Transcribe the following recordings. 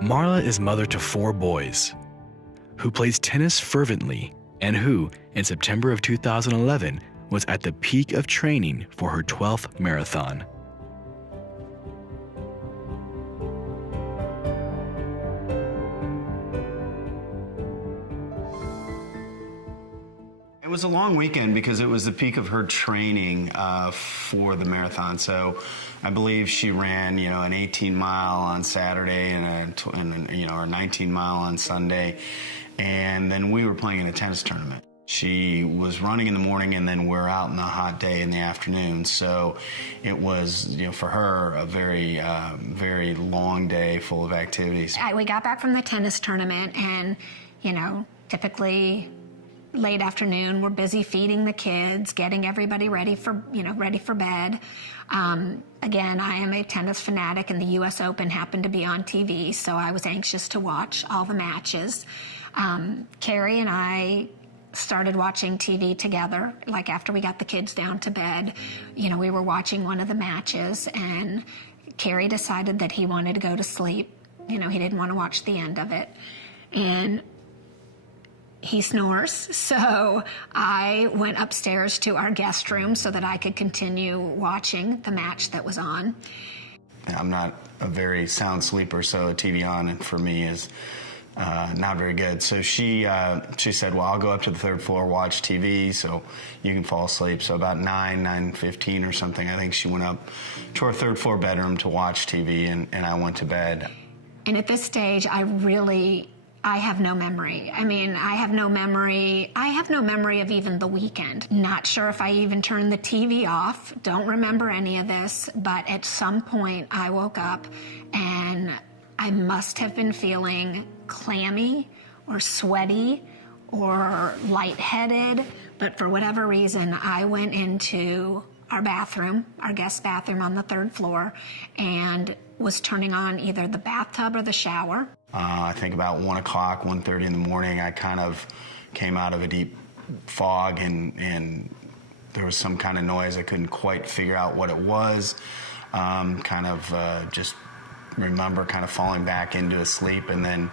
Marla is mother to 4 boys, who plays tennis fervently and who, in September of 2011, was at the peak of training for her 12th marathon. It was a long weekend because it was the peak of her training for the marathon. So I believe she ran, an 18-mile on Saturday and a 19-mile on Sunday. And then we were playing in a tennis tournament. She was running in the morning, and then we're out in the hot day in the afternoon. So it was, for her, a very, very long day full of activities. We got back from the tennis tournament, and, typically late afternoon, we're busy feeding the kids, getting everybody ready for bed. Again, I am a tennis fanatic, and the U.S. Open happened to be on TV, so I was anxious to watch all the matches. Carrie and I started watching TV together, like after we got the kids down to bed. We were watching one of the matches, and Carrie decided that he wanted to go to sleep. He didn't want to watch the end of it. And he snores, so I went upstairs to our guest room so that I could continue watching the match that was on. I'm not a very sound sleeper, so a TV on for me is not very good. So she said, well, I'll go up to the 3rd floor, watch TV, so you can fall asleep. So about 9:15 or something, I think she went up to our 3rd floor bedroom to watch TV, and I went to bed. And at this stage, I have no memory. I have no memory of even the weekend. Not sure if I even turned the TV off. Don't remember any of this, but at some point I woke up and I must have been feeling clammy or sweaty or lightheaded, but for whatever reason, I went into our bathroom, our guest bathroom on the 3rd floor, and was turning on either the bathtub or the shower. I think about 1 o'clock, 1:30 in the morning, I kind of came out of a deep fog, and there was some kind of noise. I couldn't quite figure out what it was. Just remember kind of falling back into a sleep, and then,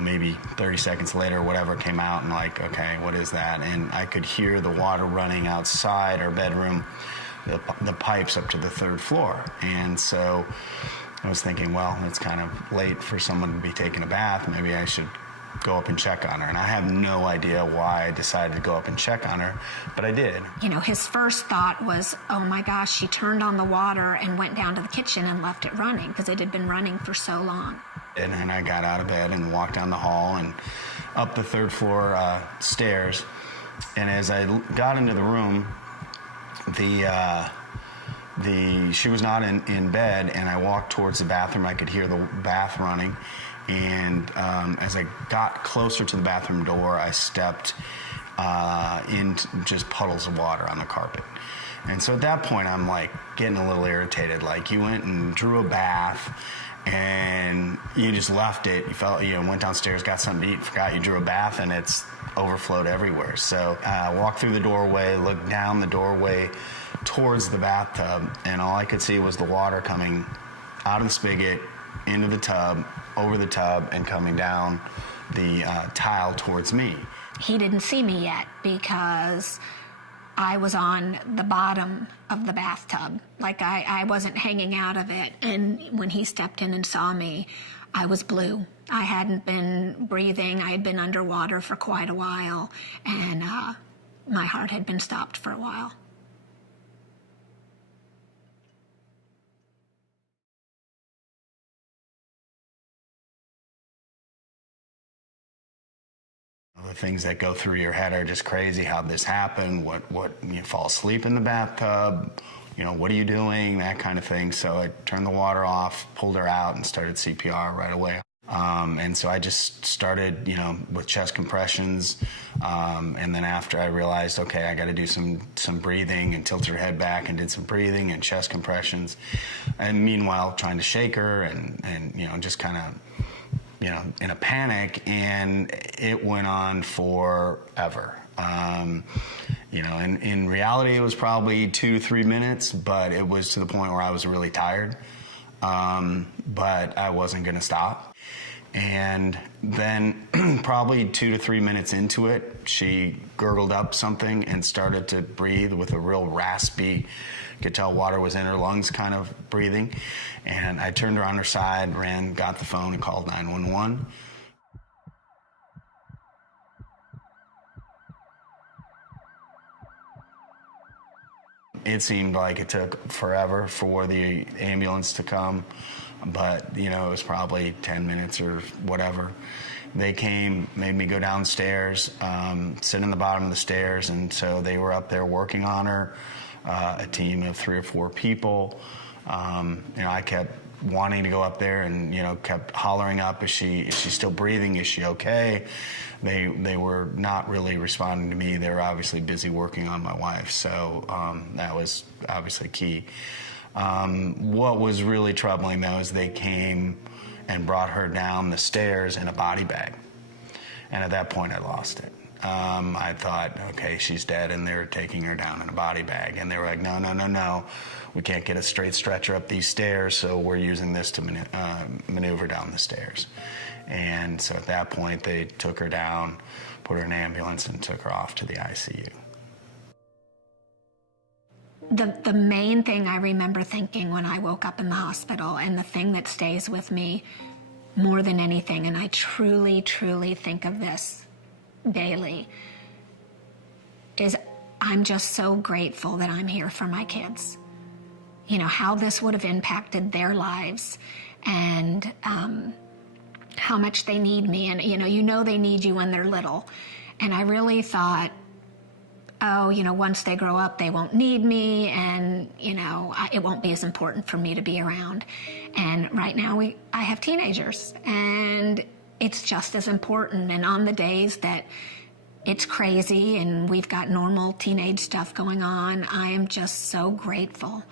maybe 30 seconds later, whatever came out, and like, okay, what is that? And I could hear the water running outside our bedroom, the pipes up to the 3rd floor. And so I was thinking, well, it's kind of late for someone to be taking a bath. Maybe I should go up and check on her. And I have no idea why I decided to go up and check on her, but I did. His first thought was, oh my gosh, she turned on the water and went down to the kitchen and left it running because it had been running for so long. And then I got out of bed and walked down the hall and up the 3rd floor stairs. And as I got into the room, she was not in bed, and I walked towards the bathroom. I could hear the bath running, and as I got closer to the bathroom door, I stepped into just puddles of water on the carpet. And so at that point, I'm like getting a little irritated. Like, you went and drew a bath, and you just left it. You went downstairs, got something to eat, forgot you drew a bath, and it's overflowed everywhere. So I walked through the doorway, looked down the doorway towards the bathtub, and all I could see was the water coming out of the spigot, into the tub, over the tub, and coming down the tile towards me. He didn't see me yet because I was on the bottom of the bathtub. Like, I wasn't hanging out of it. And when he stepped in and saw me, I was blue. I hadn't been breathing. I had been underwater for quite a while, and my heart had been stopped for a while. The things that go through your head are just crazy. How'd this happen? What, you fall asleep in the bathtub? What are you doing? That kind of thing. So I turned the water off, pulled her out, and started CPR right away. And so I just started, with chest compressions. And then after I realized, okay, I got to do some breathing, and tilted her head back and did some breathing and chest compressions. And meanwhile, trying to shake her and just kind of, in a panic, and it went on forever. In reality, it was probably 2-3 minutes, but it was to the point where I was really tired. But I wasn't going to stop. And then probably 2 to 3 minutes into it, she gurgled up something and started to breathe with a real raspy, could tell water was in her lungs kind of breathing. And I turned her on her side, ran, got the phone, and called 911. It seemed like it took forever for the ambulance to come, but it was probably 10 minutes or whatever. They came, made me go downstairs, sit in the bottom of the stairs, and so they were up there working on her, a team of 3 or 4 people. I kept wanting to go up there and kept hollering up, is she still breathing, is she okay? They were not really responding to me. They were obviously busy working on my wife, so that was obviously key. What was really troubling though is they came and brought her down the stairs in a body bag, and at that point I lost it. I thought, okay, she's dead, and they're taking her down in a body bag. And they were like, no, we can't get a straight stretcher up these stairs, so we're using this to maneuver down the stairs. And so at that point, they took her down, put her in an ambulance, and took her off to the ICU. The main thing I remember thinking when I woke up in the hospital, and the thing that stays with me more than anything, and I truly, truly think of this daily, is I'm just so grateful that I'm here for my kids. How this would have impacted their lives, and how much they need me. And they need you when they're little. And I really thought, once they grow up, they won't need me, and it won't be as important for me to be around. And right now I have teenagers, and it's just as important. And on the days that it's crazy and we've got normal teenage stuff going on, I am just so grateful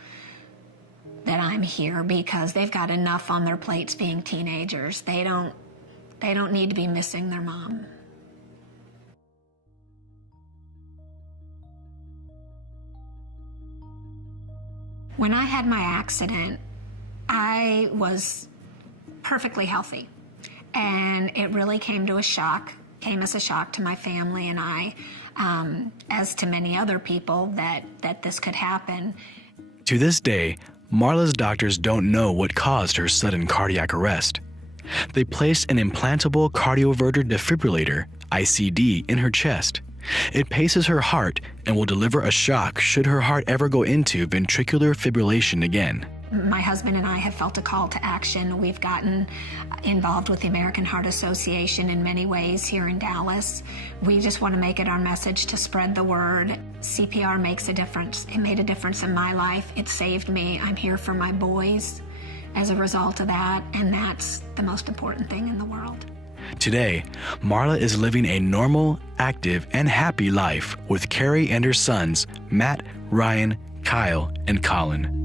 that I'm here, because they've got enough on their plates being teenagers. They don't need to be missing their mom. When I had my accident, I was perfectly healthy. And it really came as a shock to my family and I, as to many other people, that this could happen. To this day, Marla's doctors don't know what caused her sudden cardiac arrest. They placed an implantable cardioverter defibrillator, ICD, in her chest. It paces her heart and will deliver a shock should her heart ever go into ventricular fibrillation again. My husband and I have felt a call to action. We've gotten involved with the American Heart Association in many ways here in Dallas. We just want to make it our message to spread the word. CPR makes a difference. It made a difference in my life. It saved me. I'm here for my boys as a result of that, and that's the most important thing in the world. Today, Marla is living a normal, active, and happy life with Carrie and her sons, Matt, Ryan, Kyle, and Colin.